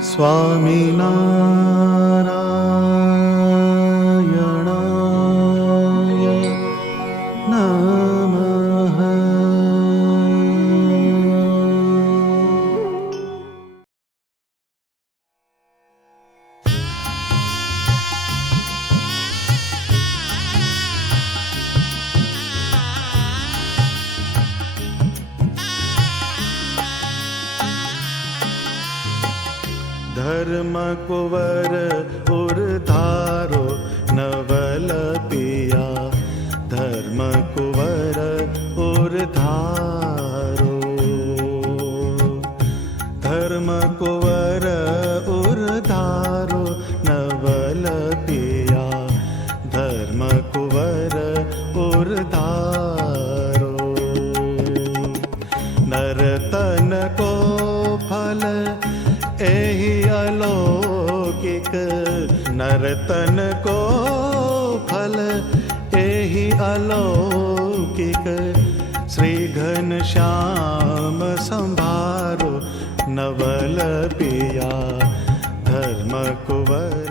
સ્વામિનારાયણાય નમઃ. धर्म कुंवर उर्धारो नवल पिया, धर्म कुंवर उर्धारो, धर्म कुंवर उर्धारो नवल पिया, धर्म कुंवर उर्धारो. नरतन को फल एहि अलौकिक, नरतन को फल एहि अलौकिक, श्री घनश्याम संभारो नवल पिया, धर्म कुंवर.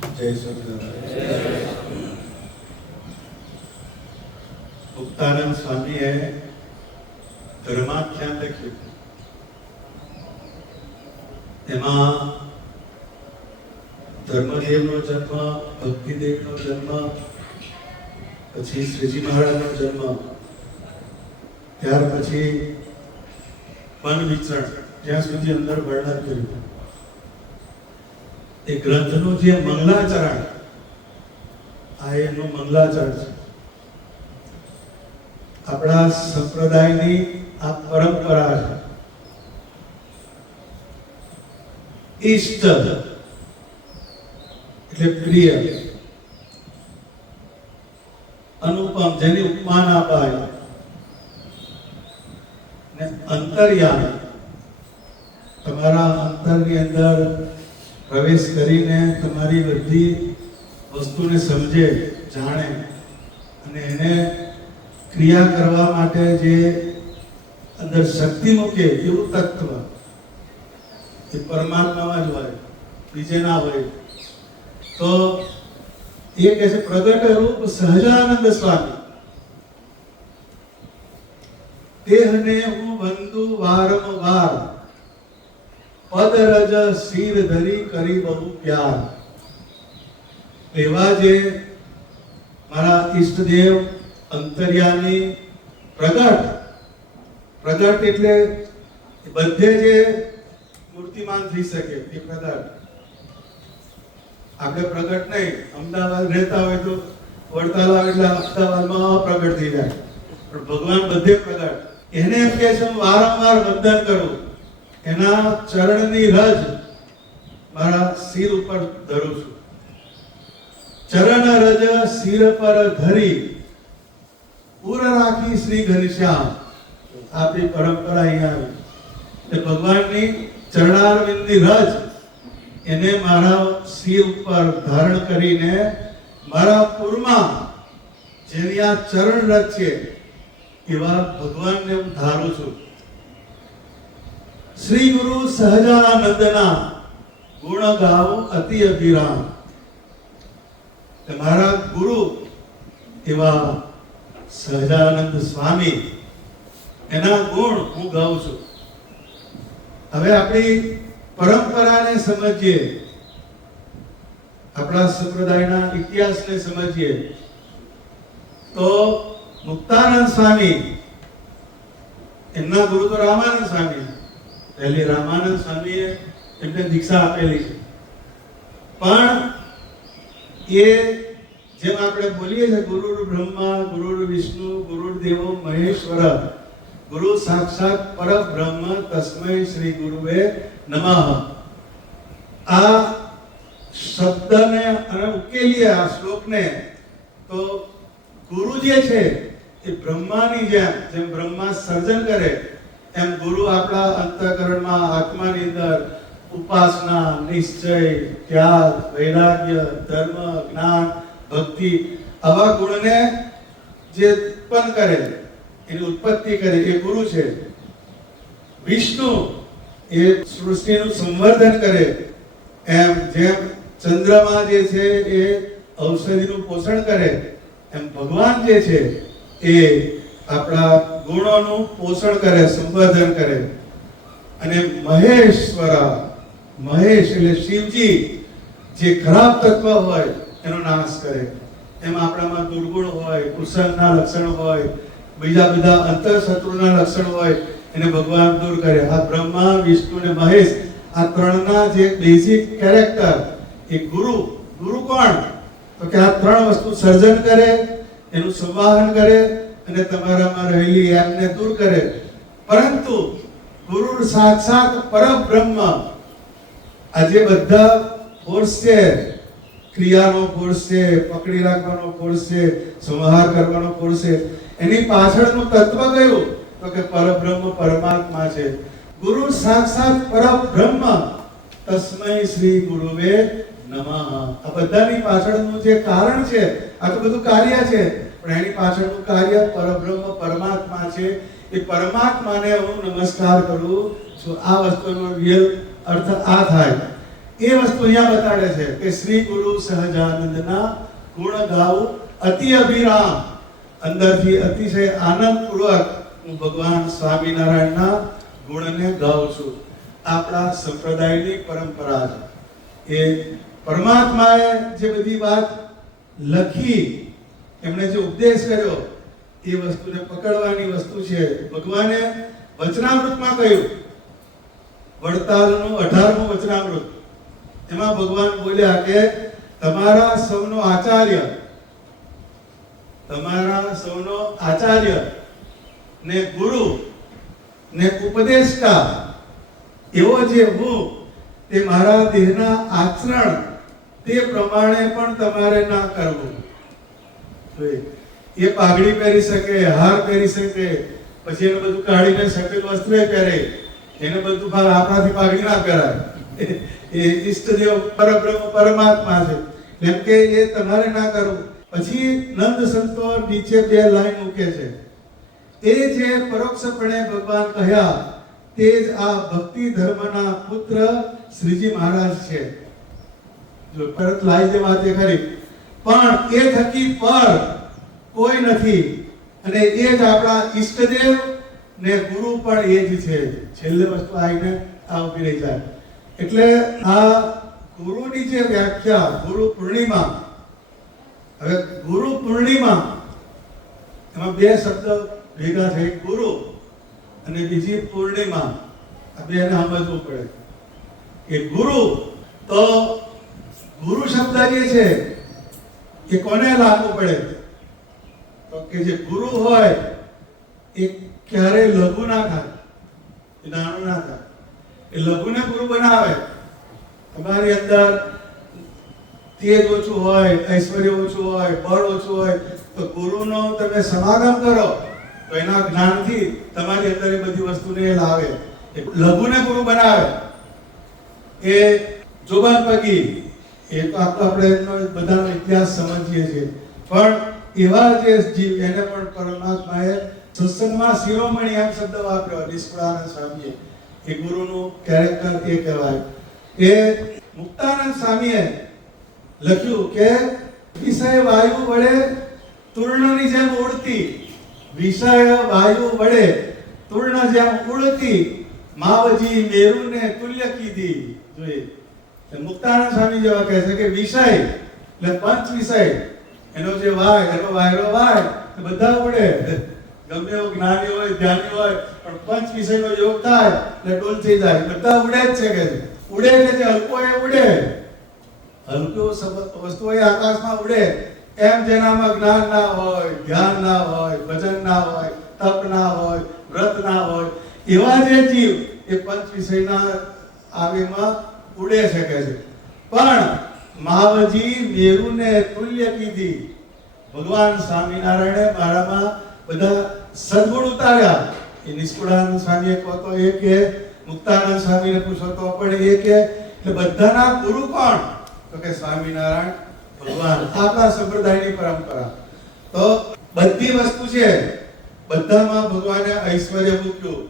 જય સ્વામિનારાયણ. મુક્તાનંદ સ્વામીએ ધર્માખ્યાન લખ્યું. એમાં ધર્મદેવનો જન્મ, ભક્તિદેવનો જન્મ, પછી શ્રીજી મહારાજનો જન્મ, ત્યાર પછી વન વિચરણ, જ્યાં સુધી અંદર વર્ણન કર્યું. એ ગ્રંથનું જે મંગલાચરણ, આ એનું મંગલાચરણ છે. આપણા સંપ્રદાયની આ પરંપરા છે. ઈષ્ટ એટલે પ્રિય, અનુપમ જેની ઉપમાન અપાય, ને અંતર્યામી તમારા અંતરની અંદર પ્રવેશ કરીને તમારી બધી વસ્તુને સમજે, જાણે અને એને ક્રિયા કરવા માટે જે અંદર શક્તિ મૂકે એવું તત્વ એ પરમાત્મામાં જ હોય, બીજે ના હોય. તો એ કહે છે પ્રગટ રૂપ સહજાનંદ સ્વામી, દેહને હું વંદુ વારંવાર, પદ રજ શિર ધરી કરી બહુ પ્યાર. એવા જે મારા ઈષ્ટદેવ અંતર્યામી પ્રગટ, પ્રગટ એટલે બધે જે મૂર્તિમાન થઈ શકે એ પ્રગટ. આપણે પ્રગટ નહીં, અમદાવાદ રહેતા હોય તો વડતાલ આવે એટલે અમદાવાદમાં પ્રગટ થઈ જાય, પણ ભગવાન બધે પ્રગટ. એને એમ કહે છે હું વારંવાર વંદન કરું, એના ચરણની રજ મારા શિર ઉપર ધરું છું. ચરણ રજ શિર પર ધરી પૂર રાખી શ્રી ઘનશ્યામ. આપણી પરંપરા અહીંયા આવી. ભગવાનની ચરણારવિંદની રજ એને મારા શિર ઉપર ધારણ કરીને મારા પૂરમાં જેની આ ચરણ રજ છે એવા ભગવાનને હું ધારું છું. શ્રી ગુરુ સહજાનંદના ગુણ ગાવું અતિ અભિરામ. મારા ગુરુ એવા સહજાનંદ સ્વામી, એના ગુણ હું ગાઉં છું. હવે આપણી પરંપરાને સમજીએ, આપણા સંપ્રદાયના ઇતિહાસને સમજીએ તો મુક્તાનંદ સ્વામી, એમના ગુરુ તો રામાનંદ સ્વામી. પહેલી રામાનંદ સ્વામીએ એમને દીક્ષા આપેલી છે. પણ એ જેમ આપણે બોલીએ છીએ ગુરુર બ્રહ્મા ગુરુર વિષ્ણુ ગુરુર્દેવો મહેશ્વર, ગુરુ સાક્ષાત પરબ્રહ્મ તસ્મૈ શ્રી ગુરુવે નમઃ. આ શબ્દને અને ઉકેલીએ આ શ્લોકને તો ગુરુ જે છે એ બ્રહ્માની જેમ બ્રહ્મા સર્જન કરે એમ ગુરુ આપણા અંતઃકરણમાં આત્માની અંદર ઉપાસના, નિશ્ચય, ત્યાગ, વૈરાગ્ય, ધર્મ, જ્ઞાન, ભક્તિ આવા ગુણને જે ઉત્પન્ન કરે, એની ઉત્પત્તિ કરે એ ગુરુ છે. વિષ્ણુ એ સૃષ્ટિનું સંવર્ધન કરે, એમ જેમ ચંદ્રમા જે છે એ ઔષધિનું પોષણ કરે, એમ ભગવાન જે છે એ આપણા ગુણોનું પોષણ કરે, સંવર્ધન કરે. અને મહેશ્વર, મહેશ એટલે શિવજી, જે ખરાબ તત્વ હોય એનો નાશ કરે. એમ આપણામાં દુર્ગુણ હોય, કુસંગના લક્ષણ હોય, બીજા બધા અંતઃશત્રુના લક્ષણ હોય, એને ભગવાન દૂર કરે. આ બ્રહ્મા, વિષ્ણુ અને મહેશ આ ત્રણના જે બેઝિક કેરેક્ટર એ ગુરુ. ગુરુ કોણ? તો કે આ ત્રણ વસ્તુ સર્જન કરે, એનું સંવાહન કરે અને તમારામાં રહેલી એમને દૂર કરે. પરંતુ ગુરુ સાક્ષાત પરબ્રહ્મ. આ જે બધા ફોર્સ છે, ક્રિયાનો ફોર્સ છે, પકડી રાખવાનો ફોર્સ છે, સંહાર કરવાનો ફોર્સ છે, એની પાછળનું તત્વ કયું? તો કે પરબ્રહ્મ, પરમાત્મા છે. ગુરુ સાક્ષાત પરબ્રહ્મ તસ્મૈ શ્રી ગુરુવે નમઃ. આ બધાની પાછળનું જે કારણ છે, આ તો બધું કાર્ય છે, પણ એની પાછળનું કાર્ય પરબ્રહ્મ, પરમાત્મા છે. એ પરમાત્માને હું નમસ્કાર કરું છું. આ વસ્તુનો રિયલ અર્થ આ થાય. એ વસ્તુ અહીંયા બતાડે છે કે શ્રી ગુરુ સહજાનંદના ગુણ ગાઉં અતિ અભિરામ, અંદરથી અતિશય આનંદપૂર્વક હું ભગવાન સ્વામિનારાયણના ગુણને ગાઉં છું. આપણા સંપ્રદાયની પરંપરા છે. એ પરમાત્માએ જે બધી વાત લખી, એમણે જે ઉપદેશ કર્યો, એ વસ્તુને પકડવાની વસ્તુ છે. ભગવાને વચનામૃતમાં કહ્યું, વડતાલનું 18મું વચનામૃત, એમાં ભગવાન બોલ્યા કે તમારા સૌનો આચાર્ય ને ગુરુ ને ઉપદેષ્ટા એવો જે હું, તે મારા દેહના આચરણ તે પ્રમાણે પણ તમારે ના કરવું. એ પાઘડી પહેરી શકે, હાર પહેરી શકે, પછી એને બધું કાઢીને સફેદ વસ્ત્ર પહેરે, એને બધું આપણાથી પાઘડી ના પહેરાય. એ ઈષ્ટદેવ પરબ્રહ્મ પરમાત્મા છે, એમ કે એ તમારે ના કરવું. પછી નંદ સંતો નીચે 2 લાઈન મૂકે છે. એ જે પરોક્ષપણે ભગવાન કહ્યા તે જ આ ભક્તિ ધર્મના પુત્ર શ્રીજી મહારાજ છે. જો પરત લાઈ દે વાત એ ખરી, પણ એ થકી પર કોઈ નથી, અને એ જ આપણા ઈષ્ટદેવ ને ગુરુ પણ એ જ છે. છેલ્લે વસ્તુ આવીને આ ઉભી રહી જાય. એટલે આ ગુરુની જે વ્યાખ્યા, ગુરુ પૂર્ણિમા, હવે ગુરુ પૂર્ણિમા એમાં 2 શબ્દ ભેગા થઈ, ગુરુ અને બીજી પૂર્ણિમા. આ બેને સમજવું પડે કે ગુરુ, તો ગુરુ શબ્દ જે છે એ કોને લાગુ પડે? તો કે જે ગુરુ હોય એ ક્યારે લઘુ ના થાય, એ નાનું ના થાય. એ લઘુને ગુરુ બનાવે. તમારી અંદર તેજ ઓછું હોય, ઐશ્વર્ય ઓછું હોય, બળ ઓછું હોય, તો ગુરુનો તમે સમાગમ કરો તો એના જ્ઞાનથી તમારી અંદર એ બધી વસ્તુને લાવે, લઘુને ગુરુ બનાવે. એ જોબાન પગી, એ તો આપણે બધાનો ઇતિહાસ સમજીએ છીએ, પણ એવા જે જીવ એને પણ પરમાત્માએ સત્સંગમાં શિરોમણી એમ શબ્દ વાપર્યો નિષ્કુળાનંદ સ્વામીએ. એ ગુરુનું કેરેક્ટર એ કહેવાય. એ મુક્તાનંદ સ્વામીએ લખ્યું કે વિષય વાયુ વડે તૂર્ણની જેમ ઉડતી, વિષય વાયુ વડે તૂર્ણ જેમ ઉડતી, માવજી મેરુને તુલ્ય કીધી. જોઈએ મુક્તાનંદ સ્વામી જેવા કહે છે કે વિષય એટલે પંચ વિષય, એનો જે વાય, એનો વાયરો વાય, બધા ઉડે. ગમે એવો જ્ઞાની હોય, ધ્યાની હોય, પણ પંચ વિષયનો યોગ થાય એટલે ડોલ થઈ જાય, બધા ઉડે જ છે. કે ઉડે એટલે જે હલકો એ ઉડે, હલકો વસ્તુ હોય આકાશમાં ઉડે. એમ જેનામાં જ્ઞાન ના હોય, ધ્યાન ના હોય, ભજન ના હોય, તપ ના હોય, વ્રત ના હોય, એવા જે જીવ એ પંચ વિષયના આવેમાં ઉડે શકે છે. પણ માવજી મેરુને તુલ્ય કીધી. ભગવાન સ્વામિનારાયણે મારામાં બધા સદગુણ ઉતાર્યા. એ નિષ્કુળાનંદ સ્વામીએ કહો તો એ કે, મુક્તાનંદ સ્વામીને પૂછો તો પણ એ કે, એટલે બધાના ગુરુ કોણ? તો કે સ્વામિનારાયણ ભગવાન. આપણા સંપ્રદાયની પરંપરા. તો બધી વસ્તુ છે, બધામાં ભગવાને ઐશ્વર્ય મૂક્યું,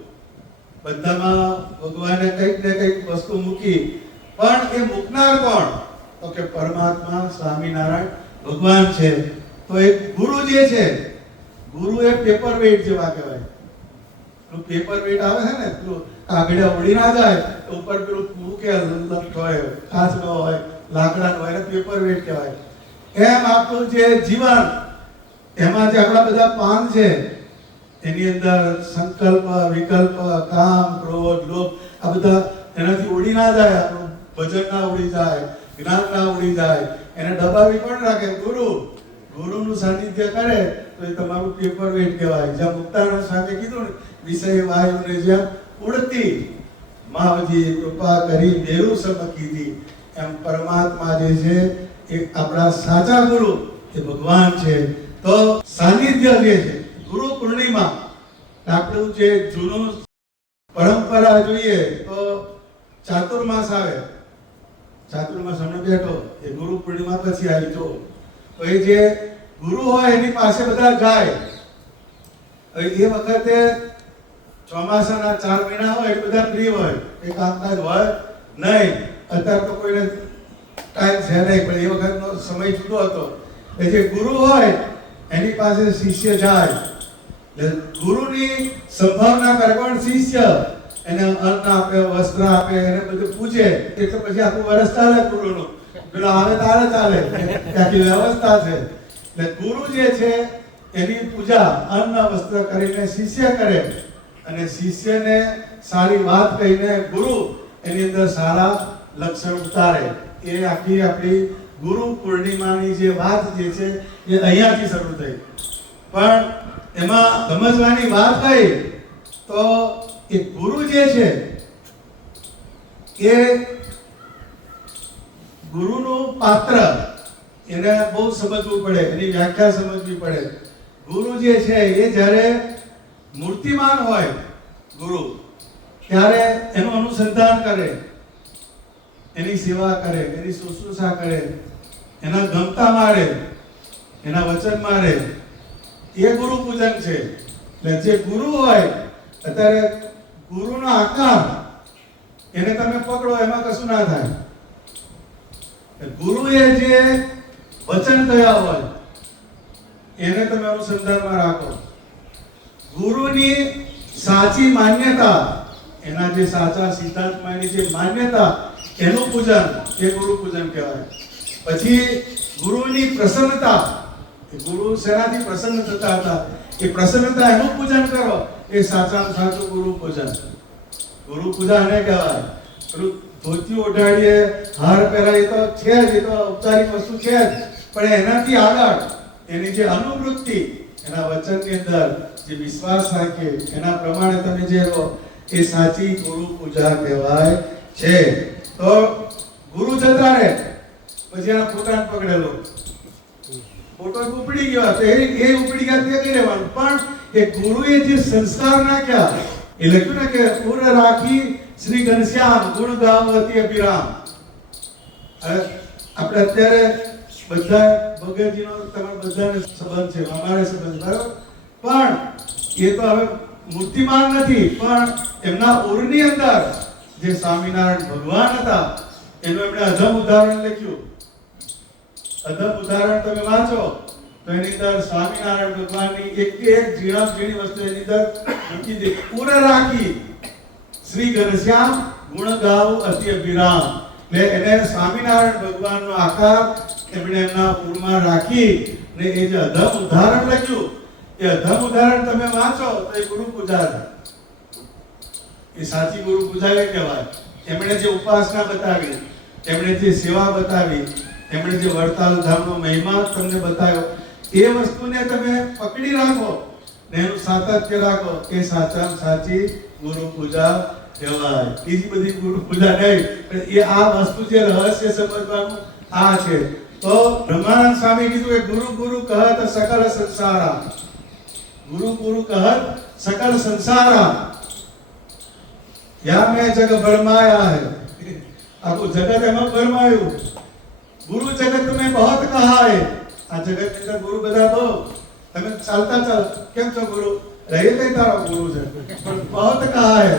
બધામાં ભગવાને કંઈક ને કંઈક વસ્તુ મૂકી. પણ એ મૂકનાર કોણ? તો કે પરમાત્મા સ્વામિનારાયણ ભગવાન છે. તો એક ગુરુ જે છે, ગુરુ એ પેપર વેઇટ જેવા કહેવાય. પેલું પેપર વેઇટ આવે છે ને, પેલું કાગળિયા ઉડી ના જાય ઉપર પેલું મૂકે, લટ હોય, કાચનો હોય, લાકડાનો હોય, એને પેપર વેઇટ કહેવાય. એમ આપણું જે જીવન, એમાં જે આપણા બધા પાન છે, એની અંદર સંકલ્પ, વિકલ્પ, કામ, ક્રોધ, લોભ, આ બધા એનાથી ઉડી ના જાય. આપણું ભજન ના ઉડી જાય, જ્ઞાન ના ઉડી જાય, એને દબાવી કોણ રાખે? ગુરુ. ગુરુનું સાનિધ્ય કરે તો એ તમારું પેપર વેઇટ કહેવાય. જ્યાં મુક્તાનંદ સ્વામીએ કીધું ને, વિષય વાયુને જેમ ઉડતી, માવજી કૃપા કરી મેરુ સમ કીધી. એમ પરમાત્મા જે છે એ આપણા સાચા ગુરુ એ ભગવાન છે. તો સાનિધ્ય જે છે, ગુરુ પૂર્ણિમા, આપણું જે જૂનું પરંપરા જોઈએ તો ચાતુર્માસ આવે. ચાતુર્માસ હમણાં બેઠો, એ ગુરુ પૂર્ણિમા પછી આવી. જો તો એ જે ગુરુ હોય એની પાસે બધા જાય. એ વખતે ચોમાસાના 4 મહિના હોય, એ બધા ફ્રી હોય, એ કામકાજ હોય નહીં. અત્યારે તો કોઈને ટાઈમ છે નહીં, પણ એ વખતનો સમય જુદો હતો. એટલે જે ગુરુ હોય એની પાસે શિષ્ય જાય, એટલે ગુરુની સંભાવના કરે કોણ? શિષ્ય. એને અન્ન આપે, વસ્ત્ર આપે, એને બધું પૂજે, એટલે પછી આખું વર્ષ ચાલે ગુરુનું. પેલો આવે તારે ચાલે, આખી વ્યવસ્થા છે. એટલે ગુરુ જે છે એની પૂજા અન્ન વસ્ત્ર કરીને શિષ્ય કરે, અને શિષ્યને સારી વાત કહીને ગુરુ એની અંદર સારા લક્ષણ ઉતારે. એ આખી આપણી ગુરુ પૂર્ણિમાની જે વાત જે છે એ અહીંયાથી શરૂ થઈ. પણ એમાં સમજવાની વાત કઈ તો એ ગુરુ જે છે એ ગુરુનું પાત્ર એને બહુ સમજવું પડે, એની વ્યાખ્યા સમજવી પડે. ગુરુ જે છે એ જ્યારે મૂર્તિમાન હોય ગુરુ, ત્યારે એનું અનુસંધાન કરે, એની સેવા કરે, એની શુશ્રૂષા કરે, એના ગમતા મારે, એના વચન મારે, એ ગુરુ પૂજન છે. એટલે જે ગુરુ હોય, અત્યારે ગુરુનો આકાર એને તમે પકડો એમાં કશું ના થાય. ગુરુએ જે વચન કયા હોય એને તમે અનુસંધાનમાં રાખો. ગુરુની સાચી માન્યતા, એના જે સાચા સિદ્ધાંતમાંની જે માન્યતા, એનું પૂજન એ ગુરુ પૂજન કહેવાય. પછી ગુરુની પ્રસન્નતા, ગુરુ શેનાથી પ્રસન્ન થતા હતા એ પ્રસન્નતા, એનું પૂજન કરો, એ સાચામાં સાચું ગુરુ પૂજન. ગુરુ પૂજા એને કહેવાય. પેલું ધોતી ઓઢાડીએ, હાર પહેરાય તો છે જ, એ તો ઔપચારિક વસ્તુ છે જ, પણ એનાથી આગળ એની જે અનુવૃત્તિ, એના વચનની અંદર જે વિશ્વાસ રાખીએ, એના પ્રમાણે તમે જે રહો, એ સાચી ગુરુ પૂજા કહેવાય છે. તો ગુરુ જતા રહે પછી એના ફોટાને પકડેલો, ફોટો ઉપડી ગયો તો એ ઉપડી ગયા તે કઈ રહેવાનું. પણ એ ગુરુએ જે સંસ્કાર નાખ્યા, એ લખ્યું ને કે ઉર રાખી શ્રી ઘનશ્યામ ગુણ ગાવતી અભિરામ. આપણે અત્યારે બધા ભગતજીનો તમારે બધાને સંબંધ છે, અમારે સંબંધ, બરાબર? પણ એ તો હવે મૂર્તિમાન નથી, પણ એમના ઉરની અંદર જે સ્વામિનારાયણ ભગવાન હતા એનું એમણે અધમ ઉદાહરણ લખ્યું. અધમ ઉદાહરણ તમે વાંચો તો એની અંદર સ્વામિનારાયણ ભગવાનની એક ઝીણી વસ્તુ એની અંદર મૂકી દે. ઉર રાખી શ્રી ઘનશ્યામ ગુણ ગાવ અતિ અભિરામ. એટલે એને સ્વામિનારાયણ ભગવાનનો આકાર એમણે એમના ઉરમાં રાખી ને એ જે અધમ ઉદાહરણ લખ્યું, એ અધમ ઉદાહરણ તમે વાંચો તો એ ગુરુ પૂજા છે. એ સાચી ગુરુ પૂજા એ કહેવાય. એમણે જે ઉપાસના બતાવી, એમણે જે સેવા બતાવી, એમણે જે વડતાલ ધામનો મહિમા તમને બતાવ્યો, એ વસ્તુને તમે પકડી રાખો ને એનું સાતત્ય રાખો, એ સાચામાં સાચી ગુરુ પૂજા કહેવાય. બીજી બધી ગુરુ પૂજા નહીં, એ આ વસ્તુ જે રહસ્ય સમજવાનું આ છે. તો બ્રહ્માનંદ સ્વામી કીધું કે ગુરુ ગુરુ કહત સકલ સંસારા, ગુરુ ગુરુ કહત સકલ સંસારા, યા મેં જગ ભરમાયા હૈ. આખું જગત એમાં ભરમાયું. ગુરુ જગત મેં બહોત કહા હૈ. આ જગત ની અંદર ગુરુ બધા બહુ. તમે ચાલતા ચાલ કેમ છો ગુરુ? રહી કઈ તારો ગુરુ છે, પણ બહોત કહા હૈ.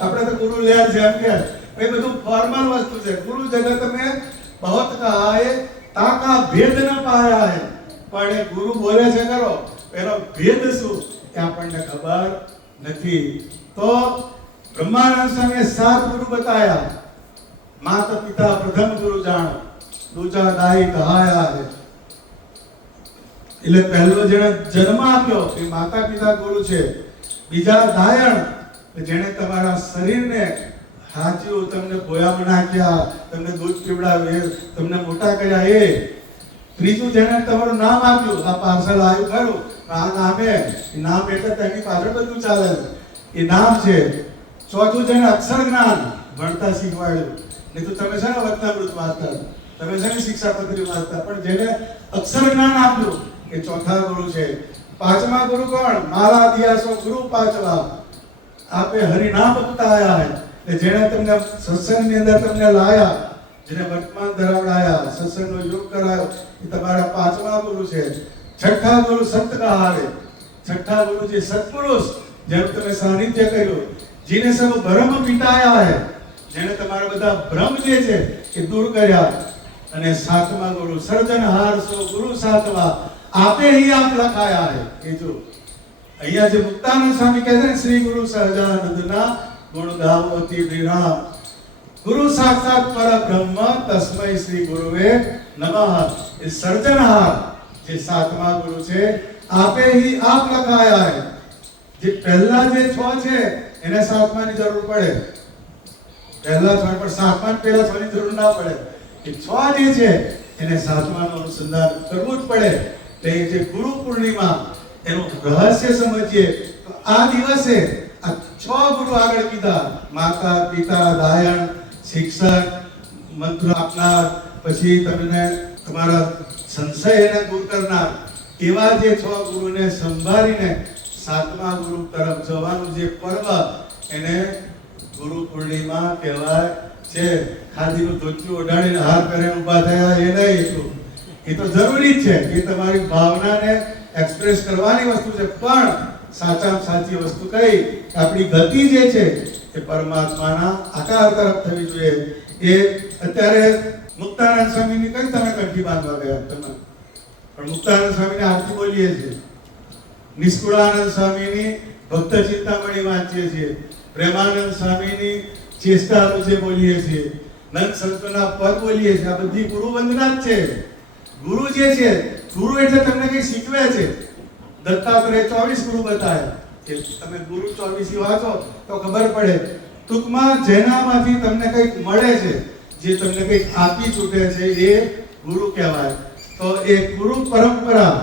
આપણે તો ગુરુ લે છે એમ કે એ બધું ફોર્મલ વસ્તુ છે. ગુરુ જગત મેં બહોત કહા હૈ, તાકા ભેદ ન પાયા હૈ. પણ એ ગુરુ બોલે છે કરો, એનો ભેદ શું એ આપણને ખબર નથી. તો બ્રહ્માનંદ સ્વામીએ 7 ગુરુ બતાયા. માતા પિતા પ્રથમ ગુરુ જાણો, દૂજા દાઈ કહાયા હે. એટલે પહેલો જેણે જન્મ આપ્યો એ માતા પિતા ગુરુ છે. બીજા દાયણ, જેણે તમારા શરીરને હાચ્યું, તમને ગોયામાં નાખ્યા, તમને દૂધ પીવડાવ્યું, તમને મોટા કર્યા એ. ત્રીજું જેણે તમારું નામ આપ્યું, આ પાર્સલ આવ્યું ખરું, આ નામે, નામ એટલે તેની પાછળ બધું ચાલે છે, એ નામ છે. ચોથું જેને અક્ષર જ્ઞાન ભણતા શીખવાડ્યું. નહીં તો તમે છે ને વચનામૃત વાંચતા, તમે છે ને શિક્ષાપત્રી વાંચતા, પણ જેને અક્ષર જ્ઞાન આપ્યું એ ચોથા ગુરુ છે. પાંચમા ગુરુ કોણ? મારા દિયા સો ગુરુ પાંચવા, આપે હરિનામ બતાયા હે. જેણે તમને સત્સંગની અંદર તમને લાયા, જેને વર્તમાન ધરાવડાયા, સત્સંગનો યોગ કરાયો, એ તમારા પાંચમા ગુરુ છે. છઠ્ઠા ગુરુ સંત કહારે. છઠ્ઠા ગુરુ જે સત્પુરુષ, જેનું તમે સાનિધ્ય કર્યું, जिन्हें सब भ्रम मिटाया है, જેણે તમારા બધા ભ્રમ જે છે એ દૂર કર્યા. અને સાતમા ગુરુ સર્જનહાર સો ગુરુ સાતવા આપે ही आप લખાયા है. એ જો અહીંયા જે મુક્તાનંદ સ્વામી કહે છે ને, શ્રી ગુરુ સહજાનંદના ગુણ ગાવતી વિરામ, ગુરુ સાક્ષાત પરબ્રહ્મ તસ્મૈ શ્રી ગુરુવે નમઃ. એ સર્જનહાર જે સાતમા ગુરુ છે, આપે ही आप લખાયા है. જે પહેલા જે 6 છે એને સાતમાની જરૂર પડે, પહેલા 6 પણ સાતમા પહેલા 6 ની જરૂર ના પડે. એ 6 જે છે એને સાતમાનું અનુસંધાન કરવું જ પડે. એટલે જે ગુરુ પૂર્ણિમા એનું રહસ્ય સમજીએ તો આ દિવસે આ 6 ગુરુ આગળ કીધા, માતા પિતા દાયણ શિક્ષક મંત્ર આપનાર, પછી તમને તમારા સંશય એને દૂર કરનાર, એવા જે 6 ગુરુને સંભાળીને સાતમા ગુરુ તરફ જવાનું જે પર્વ એને ગુરુ પૂર્ણિમા કહેવાય છે. ખાદીનું ધોતિયું ઓઢાડીને હાર કરીને ઊભા થયા એ નહીં, એટલું એ તો જરૂરી જ છે, એ તમારી ભાવનાને એક્સપ્રેસ કરવાની વસ્તુ છે. પણ સાચામાં સાચી વસ્તુ કઈ, આપણી ગતિ જે છે એ પરમાત્માના આકાર તરફ થવી જોઈએ. એ અત્યારે મુક્તાનંદ સ્વામીની કઈ તમે કંઠી બાંધવા ગયા તમે, પણ મુક્તાનંદ સ્વામીની આરતી બોલીએ છીએ, નિષ્કુળાનંદ સ્વામીની ભક્ત ચિંતામણી વાંચીએ છીએ, પ્રેમાનંદ સ્વામીની ચેષ્ટાનું જે બોલીએ છીએ, નંદ સંતોના પદ બોલીએ છીએ. આ બધી ગુરુ વંદના જ છે. ગુરુ જે છે, ગુરુ એટલે તમને કઈ શીખવે છે. દત્તાત્રેય 24 ગુરુ બતાવ્યા, કે તમે ગુરુ 24 વાંચો તો ખબર પડે. ટૂંકમાં જેનામાંથી તમને કંઈક મળે છે, જે તમને કંઈક આપી છૂટે છે, એ ગુરુ કહેવાય. તો એ ગુરુ પરંપરા,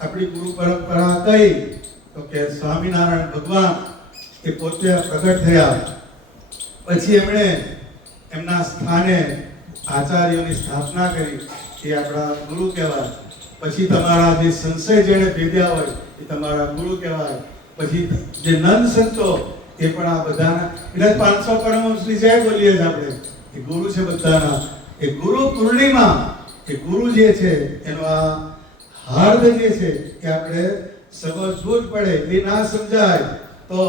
આપણી ગુરુ પરંપરા કઈ, તો કે સ્વામિનારાયણ ભગવાન એ પોતે પ્રગટ થયા, પછી એમણે એમના સ્થાને આચાર્યોની સ્થાપના કરી, એ આપણા ગુરુ કહેવાય. પછી તમારા જે સંશય જેને ભેદ્યા હોય એ તમારા ગુરુ કહેવાય. પછી જે નંદ સંતો એ પણ આ બધાના, એટલે 500 પરમહંસની જય બોલીએ છીએ આપણે, એ ગુરુ છે બધાના. એ ગુરુ પૂર્ણિમા, એ ગુરુ જે છે એનો આ હાર્દ જે છે એ આપણે સમજવું જ પડે. એ ના સમજાય તો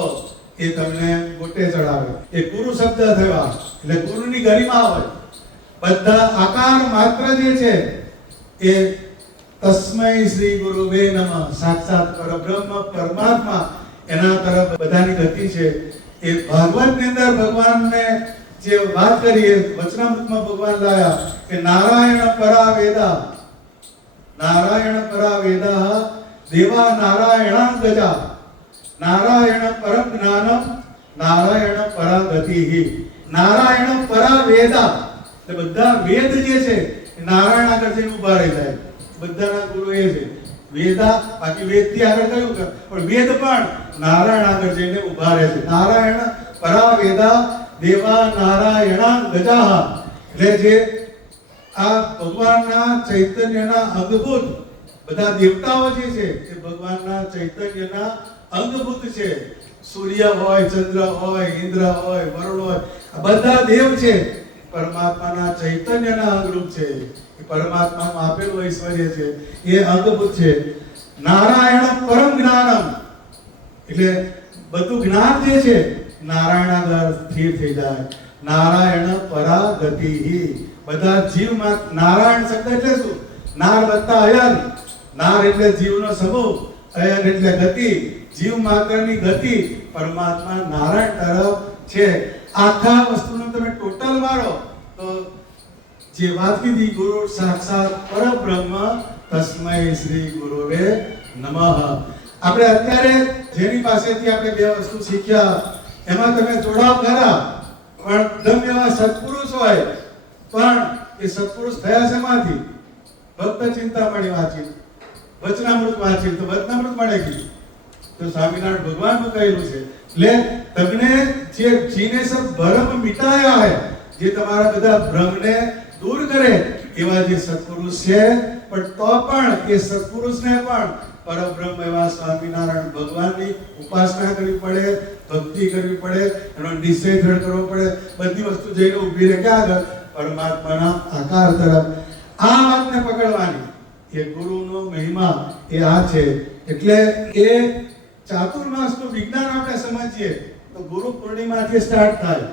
એ તમને ગોટે ચડાવે. એ ગુરુ શબ્દ થયા એટલે ગુરુની ગરિમા હોય. બધા આકાર માત્ર જે છે એ તસ્મૈ શ્રી ગુરુવે નમઃ, સાક્ષાત પરબ્રહ્મ પરમાત્મા, એના તરફ બધાની ગતિ છે. એ ભાગવતની અંદર ભગવાનને જે વાત કરીએ, વચનામૃતમાં ભગવાન લાયા કે નારાયણ પરા વેદા, નારાયણ પરા વેદા દેવા નારાયણ ગજા, નારાયણ પરમ જ્ઞાનમ નારાયણ પરા ગતિહિ. નારાયણ પરા વેદા, એટલે બધા વેદ જે છે નારાયણ આગળ જઈને ઉભા રહી જાય. બધાના ગુરુ એ છે વેદા, બાકી વેદ થી આગળ કયું કે પણ વેદ પણ નારાયણ આગળ જઈને ઉભા રહે છે. નારાયણ પરા વેદા દેવા નારાયણ ગજા, એટલે જે આ ભગવાનના ચૈતન્યના અંગભૂત બધા દેવતાઓ જે છે એ ભગવાનના ચૈતન્યના અંગભૂત છે. સૂર્ય હોય, ચંદ્ર હોય, ઇન્દ્ર હોય, વરુણ હોય, આ બધા દેવ છે, પરમાત્માના ચૈતન્યના અંગરૂપ છે. એ પરમાત્મામાં આપેલું ઐશ્વર્ય છે, એ અંગભૂત છે. નારાયણ પરમ જ્ઞાનમ, એટલે બધું જ્ઞાન જે છે નારાયણ આગળ સ્થિર થઈ જાય. નારાયણ પરા ગતિહિ, બધા જીવમાં નારાયણ શબ્દ એટલે શું? નાર વત્તા અયન. નાર એટલે જીવનો સમૂહ, અયન એટલે ગતિ, જીવ માત્રની ગતિ પરમાત્મા નારાયણ તરફ છે. આખા વસ્તુનો તમે ટોટલ મારો તો જે વાત કીધી, ગુરુ સાક્ષાત પરબ્રહ્મ તસ્મૈ શ્રી ગુરુવે નમઃ. આપણે અત્યારે જેની પાસેથી આપણે બે વસ્તુ શીખ્યા એમાં તમે જોડાવ ખરા, પણ ગમે એવા સત્પુરુષ હોય, પણ એ સત્પુરુષ થયા શેમાંથી? ભક્ત ચિંતામણી વાંચી, વચનામૃત વાંચી, તો વચનામૃત મળે ગયું તો સ્વામિનારાયણ ભગવાનનું કહેલું છે. એટલે તમને જે જીને સબ ભરમ મિટાયા હે, જે તમારા બધા ભ્રમને દૂર કરે એવા જે સત્પુરુષ છે, પણ તો પણ એ સત્પુરુષને પણ પરબ્રહ્મ એવા સ્વામિનારાયણ ભગવાનની ઉપાસના કરવી પડે, ભક્તિ કરવી પડે, એનો નિશ્ચય દ્રઢ કરવો પડે. બધી વસ્તુ જઈને ઊભી રહે ક્યાં આગળ? પરમાત્માના આકાર તરફ. આ વાતને પકડવાની, એ ગુરુનો મહિમા એ આ છે. એટલે એ ચાતુર્માસનું વિજ્ઞાન આપણે સમજીએ તો ગુરુ પૂર્ણિમાથી સ્ટાર્ટ થાય.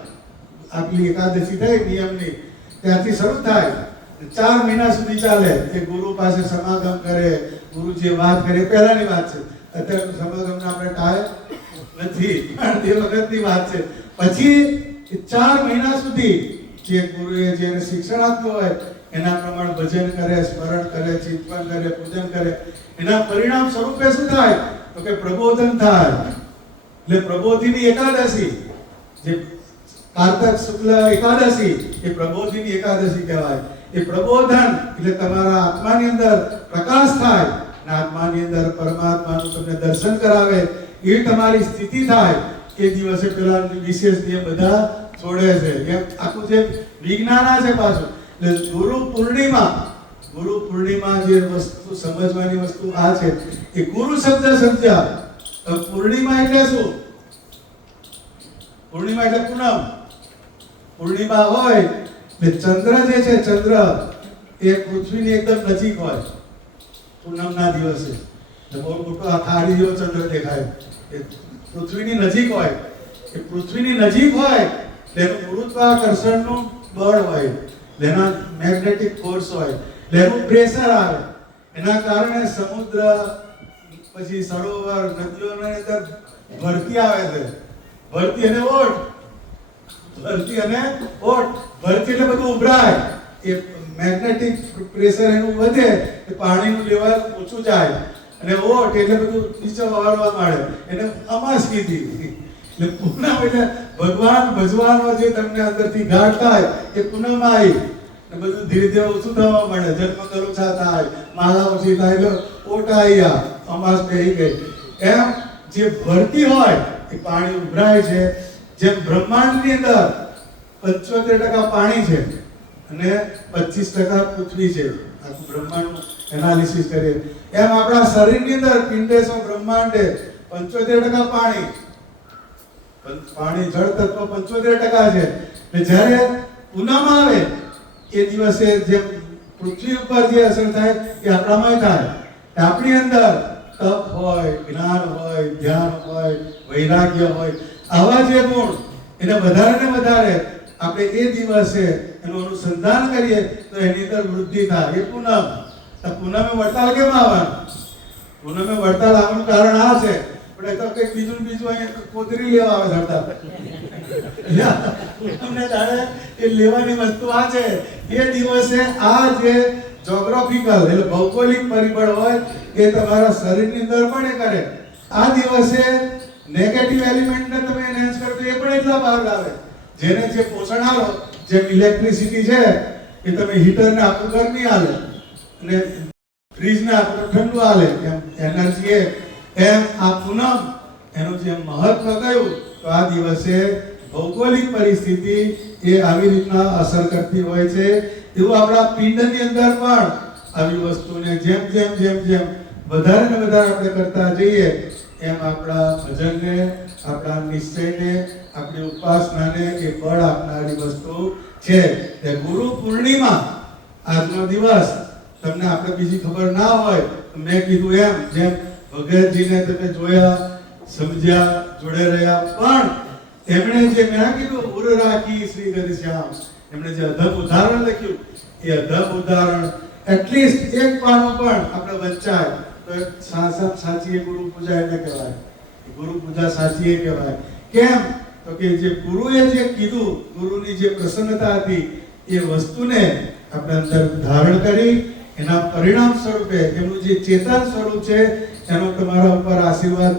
આપણી એકાદશી થઈ નિયમની ત્યાંથી શરૂ થાય, 4 મહિના સુધી ચાલે કે ગુરુ પાસે સમાગમ કરે, ગુરુ જે વાત કરે પહેલાની વાત છે. અત્યારે સમાગમનો આપણે ટાઈમ નથી, પણ તે વખતની વાત છે. પછી 4 મહિના સુધી જે ગુરુએ જેને શિક્ષણ આપ્યું હોય એના પ્રમાણે ભજન કરે, સ્મરણ કરે, ચિંતન કરે, પૂજન કરે. એના પરિણામ સ્વરૂપે શું થાય તો કે પ્રબોધન થાય. એટલે પ્રબોધિની એકાદશી, જે કાર્તક શુક્લ એકાદશી એ પ્રબોધિની એકાદશી કહેવાય. એ પ્રબોધન એટલે તમારા આત્માની અંદર પ્રકાશ થાય અને આત્માની અંદર પરમાત્માનું તમને દર્શન કરાવે, એ તમારી સ્થિતિ થાય. એ દિવસે પેલા વિશેષ નિયમ બધા છોડે છે. એમ આખું જે વિજ્ઞાન છે પાછું. એટલે ગુરુ પૂર્ણિમા જે વસ્તુ સમજવાની વસ્તુ આ છે. એ ગુરુ શબ્દ સમજ્યા. પૂર્ણિમા એટલે શું? પૂર્ણિમા એટલે પૂનમ. પૂર્ણિમા હોય એટલે ચંદ્ર જે છે, ચંદ્ર એ પૃથ્વીની એકદમ નજીક હોય પૂનમના દિવસે. બહુ મોટો આ થાળી જેવો ચંદ્ર દેખાય, એ પૃથ્વીની નજીક હોય. એ પૃથ્વીની નજીક હોય તેનું ગુરુત્વાકર્ષણનું બળ હોય, એના મેગ્નેટિક ફોર્સ હોય, એનું પ્રેશર આવે. એના કારણે સમુદ્ર પછી સરોવર નદીઓની અંદર ભરતી આવે છે. ભરતી અને ઓટ, ભરતી અને ઓટ. ભરતી એટલે બધું ઉભરાય, એ મેગ્નેટિક પ્રેશર એનું વધે, એ પાણીનું લેવલ ઓછું જાય. અને ઓટ એટલે બધું નીચે વળવા માંડે, એને અમાસ કીધી. એટલે પૂનમ એટલે ભગવાન ભજવાનો જે તમને અંદરથી ગાઢ થાય એ પૂનમ આવી. ને બધું ધીરે ધીરે ઓછું થવા માંડે, જન્મ કરુછા થાય, માળા ઓછી થાય, એટલે ઓટ આવી, અમાસ બેહી ગઈ. એમ જે ભરતી હોય એ પાણી ઉભરાય છે. જેમ બ્રહ્માંડની અંદર 75% પાણી છે અને 25% પૃથ્વી છે. આખું બ્રહ્માંડનું એનાલિસિસ કરીએ એમ આપણા શરીરની અંદર પિંડેશો બ્રહ્માંડે 75% પાણી, જળ તત્વ 75% છે. એટલે જ્યારે પૂનમ આવે એ દિવસે જે પૃથ્વી ઉપર જે અસર થાય એ આપણામાં થાય. આપણી અંદર તપ હોય, જ્ઞાન હોય, ધ્યાન હોય, વૈરાગ્ય હોય, આવા જે ગુણ એને વધારે ને વધારે આપણે એ દિવસે એનું અનુસંધાન કરીએ તો એની અંદર વૃદ્ધિ થાય. એ પૂનમ. પૂનમે વડતાલ કેમ આવવાનું? પૂનમે વડતાલ આવવાનું કારણ આ છે, પણ એ તો કંઈક બીજું અહીંયા કોતરી લેવા આવે ધરતા. પૂનમને જાણે એ લેવાની વસ્તુ આ છે. એ દિવસે આ જે જોગ્રાફિકલ એટલે ભૌગોલિક પરિબળ હોય એ તમારા શરીરની અંદર પણ એ કરે. આ દિવસે નેગેટિવ એલિમેન્ટને તમે એનહાન્સ કરો તો એ પણ એટલા બહાર આવે. જેને જે પોષણ આલો, જેમ ઇલેક્ટ્રિસિટી છે એ તમે હીટરને આપણું ગરમી આલે અને ફ્રીજને આપણું ઠંડુ આલે, એમ એનર્જી એમ આ પૂનમ એનું જે મહત્વ કયું તો આ દિવસે ભૌગોલિક પરિસ્થિતિ એ આવી રીતના અસર કરતી હોય છે. એવું આપણા પિંડની અંદર પણ આવી વસ્તુને જેમ જેમ જેમ જેમ વધારે ને વધારે આપણે કરતા જઈએ એમ આપણા ભજનને, આપણા નિશ્ચયને, આપણી ઉપાસનાને એ બળ આપનારી વસ્તુ છે. એ ગુરુ પૂર્ણિમા આજનો દિવસ તમને આપણે બીજી ખબર ના હોય તો મેં કીધું એમ જેમ ભગતજીને તમે જોયા, સમજ્યા, જોડે રહ્યા, પણ એમણે જે મેં કીધું ઉર રાખી શ્રી ઘનશ્યામ, એમણે જે અધમ ઉદાહરણ લખ્યું એ અધમ ઉદાહરણ એટલીસ્ટ એક પાનું પણ આપણે વંચાય તો સાચી ગુરુ પૂજા એને કહેવાય. ગુરુ પૂજા સાચી એ કહેવાય. કેમ તો કે જે ગુરુએ જે કીધું, ગુરુની જે પ્રસન્નતા હતી એ વસ્તુને આપણે અંદર ધારણ કરી એના પરિણામ સ્વરૂપે એમનું જે ચેતન સ્વરૂપ છે એનો તમારા ઉપર આશીર્વાદ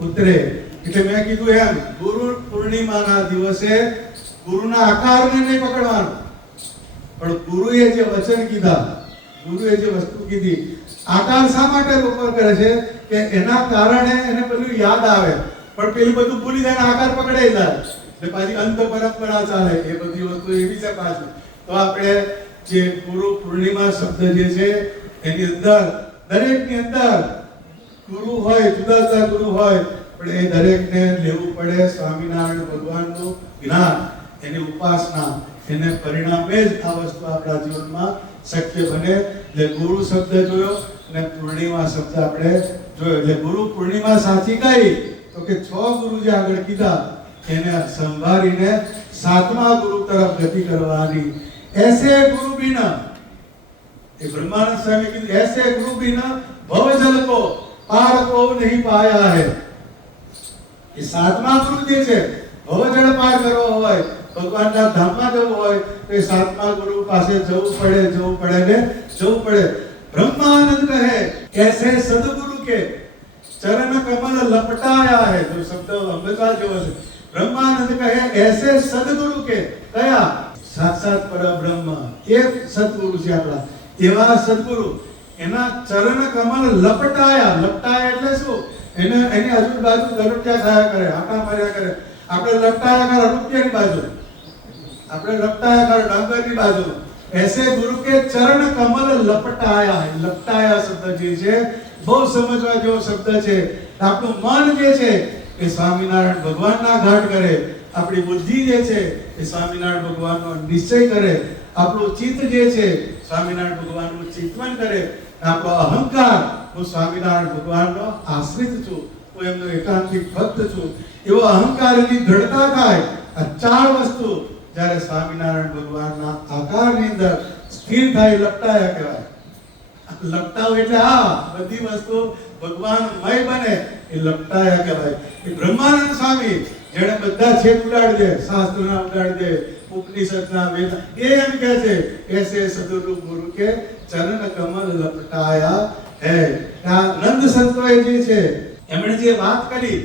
ઉતરે. એટલે મેં કીધું એમ ગુરુ પૂર્ણિમાના દિવસે ગુરુના આકારને નહીં પકડવાનું, પણ ગુરુએ જે વચન કીધા, ગુરુએ જે વસ્તુ કીધી, આકાર શા માટે લોકો કરે છે કે એના કારણે એને બધું યાદ આવે, પણ પેલું બધું ભૂલી જાય, આકાર પકડાઈ જાય એટલે પાછી અંત પરંપરા ચાલે. એ બધી વસ્તુ એવી છે પાછું. તો આપણે જે ગુરુ પૂર્ણિમા શબ્દ જે છે એની અંદર દરેકની અંદર ગુરુ હોય, જુદા જુદા ગુરુ હોય, પણ એ દરેકને લેવું પડે સ્વામિનારાયણ ભગવાનનું જ્ઞાન, એની ઉપાસના, એને પરિણામે જ આ વસ્તુ આપણા જીવનમાં શક્ય બને. એટલે ગુરુ શબ્દ જોયો અને પૂર્ણિમા શબ્દ આપણે જોયો. એટલે ગુરુ પૂર્ણિમા સાચી કઈ તો કે 6 ગુરુ જે આગળ કીધા એને સંભાળીને સાતમા ગુરુ તરફ ગતિ કરવાની. ऐसे गुरु बिना, ये ब्रह्मानंद स्वामी की ऐसे गुरु बिना भवजल को पार को नहीं पाया है. ये सातमा गुरु जे છે ભવજળ પાર કરવો હોય, ભગવાનના ધામમાં જવું હોય તો એ સાતમા ગુરુ પાસે જવું પડે. ब्रह्मानंद है ऐसे सदगुरु के चरण कमल लपटाया है. जो शब्द अंबेडकर जो है ब्रह्मानंद कहे ऐसे सदगुरु के कया साक्षात परब्रह्म એ સદગુરુ છે આપણા. એવા સદગુરુ એના ચરણ કમલ લપટાયા એટલે શું? એને એની આજુબાજુ ગરબડિયા ખાયા કરે, આટા માર્યા કરે. આપણે લપટાયા કરે રૂપિયાની બાજુ, આપણે લપટાયા કરે ડાંગરની બાજુ. ऐसे गुरु के चरण कमल લપટાયા શબ્દ જે છે બહુ સમજવા જેવો શબ્દ છે. આપણું મન જે છે એ સ્વામિનારાયણ ભગવાનના ઘાટ કરે, આપણી બુદ્ધિ જે છે એ સ્વામિનારાયણ ભગવાનનો નિશ્ચય કરે, આપણું ચિત્ત જે છે સ્વામિનારાયણ ભગવાનનું ચિંતન કરે, આપણો અહંકાર હું સ્વામિનારાયણ ભગવાનનો આશ્રિત છું, હું એમનો એકાંતિક ભક્ત છું, એવો અહંકારની દ્રઢતા થાય. આ ચાર વસ્તુ જ્યારે સ્વામિનારાયણ ભગવાનના આકારની અંદર સ્થિર થાય લપટાયા કહેવાય. લપટાવ એટલે આ બધી વસ્તુ ભગવાનમય બને એ લપટાયા કહેવાય. એ બ્રહ્માનંદ સ્વામી જેણે બધા છેદ ઉડાડી દે, શાસ્ત્રના ઉડાડી દે, ઉપનિષદના વેદ, એ એમ કહે છે એસે સદગુરુ ગુરુ કે ચરણ કમલ લપટાયા હે. આ નંદ સંતોએ જે છે એમણે જે વાત કરી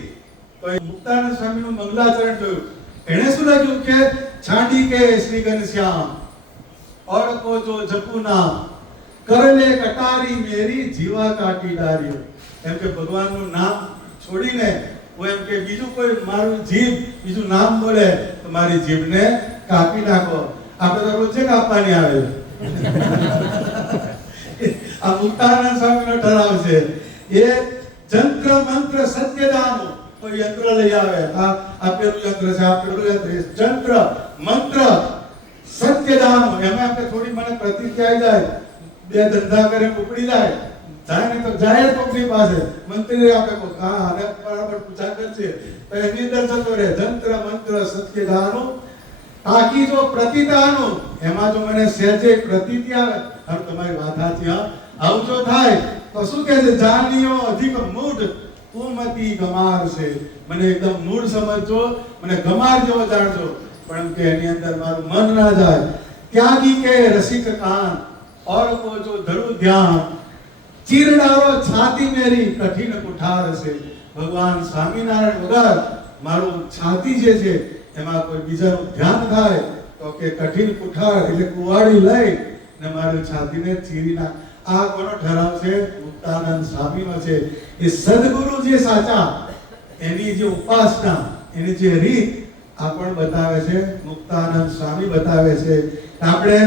તો મુક્તાનંદ સ્વામીનું મંગલાચરણ જોયું. એણે શું લખ્યું કે છાડી કે શ્રી ઘનશ્યામ और को जो जपुना कर ले कटारी मेरी जीवा काटी डारियो. એમ કે ભગવાનનું નામ છોડીને હું એમ કે બીજું કોઈ મારું જીભ બીજું નામ બોલે તો મારી જીભને કાપી નાખો. આપણે તો રોજ કાપવાની આવે. આ મુક્તાનંદ સ્વામીનો ઠરાવ છે. એ જંત્ર મંત્ર સત્યદાન કોઈ યંત્ર લઈ આવે, આ પેલું યંત્ર છે, આ પેલું યંત્ર, જંત્ર મંત્ર સત્યદાન. એમાં આપણે થોડી મને પ્રતિક્રિયા આવી જાય, બે ધંધા કરે ઉપડી જાય ને તો જાય કોકની પાસે મંત્રી આપણે હા અને બરાબર પૂછા કરશે તો એની અંદર જતો રહે. જંત્ર મંત્ર સત્યદાન તાકી જો પ્રતિદાન એમાં જો મને સહેજે પ્રતીતિ આવે હવે તમારી વાત સાચી, આવું જો થાય તો શું કહે છે? જાનિયો અધિક મૂઢ ઉમતી ગમાર છે. મને એકદમ મૂળ સમજજો, મને ગમાર જેવો જાણજો, પણ કે એની અંદર મારું મન ના જાય. ત્યાગી કે રસિક કાન और को जो धरु ध्यान चीर डालो छाती मेरी कठिन कुठार से. भगवान સ્વામિનારાયણ વગર મારું છાતી જે છે એમાં કોઈ બીજાનું ધ્યાન થાય તો કે કઠિન કુઠાર એટલે કુવાડી લઈ ને મારી છાતીને ચીરી નાખ. આ કોનો ઠરાવ છે? મુક્તાનંદ સ્વામીનો છે. એ સદગુરુ જે સાચા એની જે ઉપાસના એની જે રીત આ પણ બતાવે છે, મુક્તાનંદ સ્વામી બતાવે છે. આપણે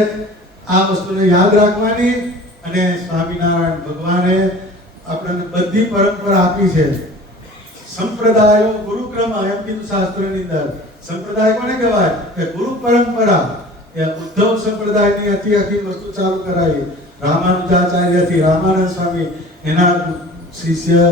આ વસ્તુને યાદ રાખવાની અને સ્વામિનારાયણ ભગવાને આપણને બધી પરંપરા આપી છે. સંપ્રદાયો ગુરુક્રમ એમ કીધું શાસ્ત્રની અંદર. સંપ્રદાય કોને કહેવાય? કે ગુરુ પરંપરા. એ ઉદ્ધવ સંપ્રદાયની આખી વસ્તુ ચાલુ કરાવી રામાનુજાચાર્યથી. રામાનંદ સ્વામી એના શિષ્ય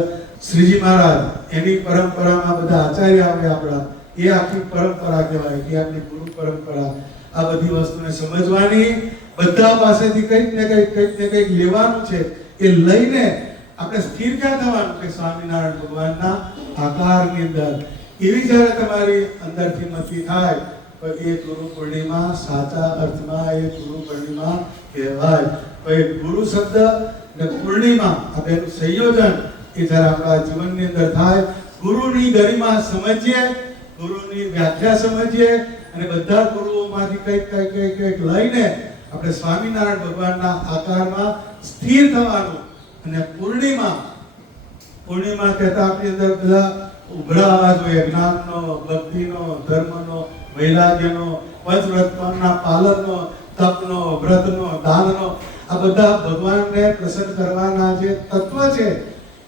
શ્રીજી મહારાજ એની પરંપરામાં બધા આચાર્ય આવે આપણા, એ આખી પરંપરા કહેવાય કે આપણી ગુરુ પરંપરા. આ બધી વસ્તુને સમજવાની, બધા પાસેથી કંઈક ને કંઈક લેવાનું છે. એ લઈને આપણે સ્થિર ક્યાં થવાનું? કે સ્વામિનારાયણ ભગવાનના આકારની અંદર. એવી જ્યારે તમારી અંદરથી મતિ થાય તો એ ગુરુ પૂર્ણિમા સાચા અર્થમાં એ ગુરુ પૂર્ણિમા કહેવાય. તો એ ગુરુ શબ્દ અને પૂર્ણિમા આ બેનું સંયોજન એ જ્યારે આપણા જીવનની અંદર થાય, ગુરુની ગરિમા સમજીએ, ગુરુની વ્યાખ્યા સમજીએ અને બધા ગુરુઓમાંથી કંઈક લઈને આપણે સ્વામિનારાયણ ભગવાનના આકારમાં સ્થિર થવાનું. અને પૂર્ણિમા કહેતા આપણી અંદર બધા ઉભરાવા જોઈએ, જ્ઞાનનો, ભક્તિનો, ધર્મનો, વૈરાગ્યનો, પંચવ્રતના પાલનનો, તપનો, વ્રતનો, દાનનો, આ બધા ભગવાનને પ્રસન્ન કરવાના જે તત્વ છે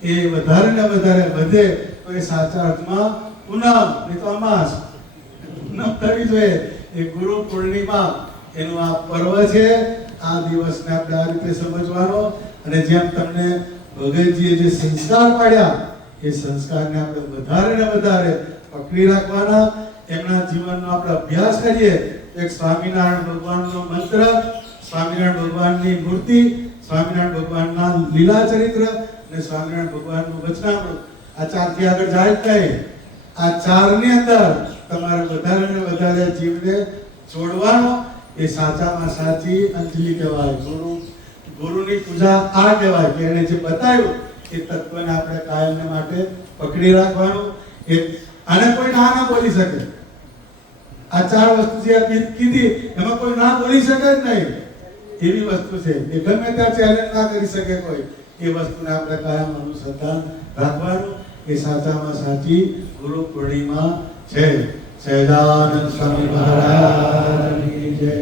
એ વધારે ને વધારે વધે તો એ સાચા અર્થમાં પૂનમ નહીં તો અમાસ પૂનમ થવી જોઈએ. એ ગુરુ પૂર્ણિમા એનું આ પર્વ છે. આ દિવસને આપણે આ રીતે સમજવાનો અને જેમ તમને ભગતજીએ જે સંસ્કાર પાડ્યા એ સંસ્કારને આપણે વધારે ને વધારે પકડી રાખવાના. એમના જીવનનો આપણે અભ્યાસ કરીએ, એક સ્વામિનારાયણ ભગવાનનો મંત્ર, સ્વામિનારાયણ ભગવાનની મૂર્તિ, સ્વામિનારાયણ ભગવાનના લીલા ચરિત્ર અને સ્વામિનારાયણ ભગવાનનું વચનામૃત, આ ચારથી આગળ જાય નહીં. આ ચારની અંદર તમારે વધારે ને વધારે જીવને જોડવાનો, એ સાચામાં સાચી અંજલિ કહેવાય. ગુરુની પૂજા આ કહેવાય કે એને જે બતાવ્યું એ તત્વને આપણે કાયમને માટે પકડી રાખવાનું. એ આને કોઈ ના બોલી શકે. આ ચાર વસ્તુ જે કીધી એમાં કોઈ ના બોલી શકે જ નહીં, એવી વસ્તુ છે. એ ગમે ત્યાં ચેલેન્જ ના કરી શકે કોઈ. એ વસ્તુને આપણે કાયમ અનુસંધાન રાખવાનું. એ સાચામાં સાચી ગુરુ પૂર્ણિમા છે. સહજાનંદ સ્વામી મહારાજની જય.